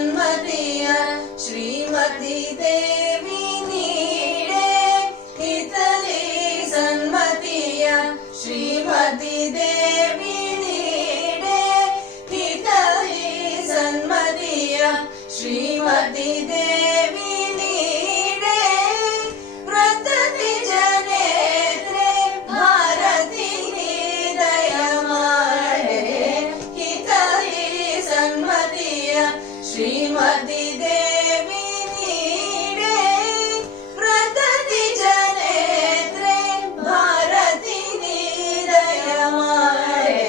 ಸನ್ಮತಿಯ ಶ್ರೀಮತಿ ದೇವಿ ನೀಡೆ ಹಿತಲಿ ಸನ್ಮತಿಯ ಶ್ರೀಮತಿ ದೇವಿ ನೀಡೆ ಹಿತಲಿ ಸನ್ಮತಿಯ ಶ್ರೀಮತಿ ದೇವಿ ನೀಡೆ ವ್ರತತಿ ಜನೇತ್ರೆ ಭಾರತಿ ದಯ ಮಾಡೆ ಹಿತಲಿ ಸನ್ಮತಿಯ ಶ್ರೀಮತಿ ದೇವಿ ನೀಡೆ ವ್ರತತಿ ಜನೇತ್ರೆ ಭಾರತಿ ದಯ ಮಾಡೆ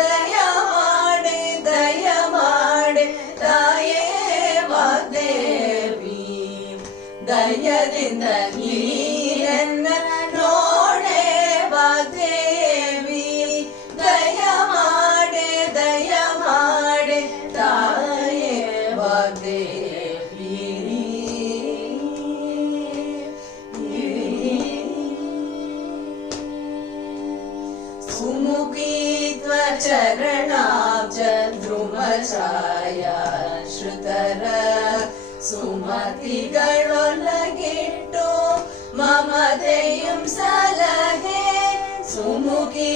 ದಯ ಮಾಡೆ ದಯ ಮಾಡೆ ತಾಯೇ ವಾಗ್ದೇವಿ ದಯದಿಂದ ನೀರನ್ನ ನೋಡೆ ವಾಗ್ದೇವಿ ದಯ ಮಾಡೆ ತಾಯೇ ವಾಗ್ದೇವಿ ಸುಮುಖಿ ತ್ವಚರಣಾಬ್ಜ ಧ್ರುವಛಾಯ ಶ್ರುತರ ಸುಮತಿಗಳೊಳಗಿಟ್ಟು ಮಮತೆಯಂ ಸಲಹೆ ಸುಮುಖಿ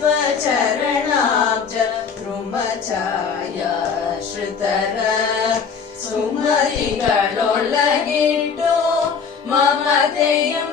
ತ್ವಚರಣಾಬ್ಜ ಧ್ರುವಛಾಯ ಶ್ರುತರ ಸುಮತಿಗಳೊಳಗಿಟ್ಟು ಮಮತೆಯಂ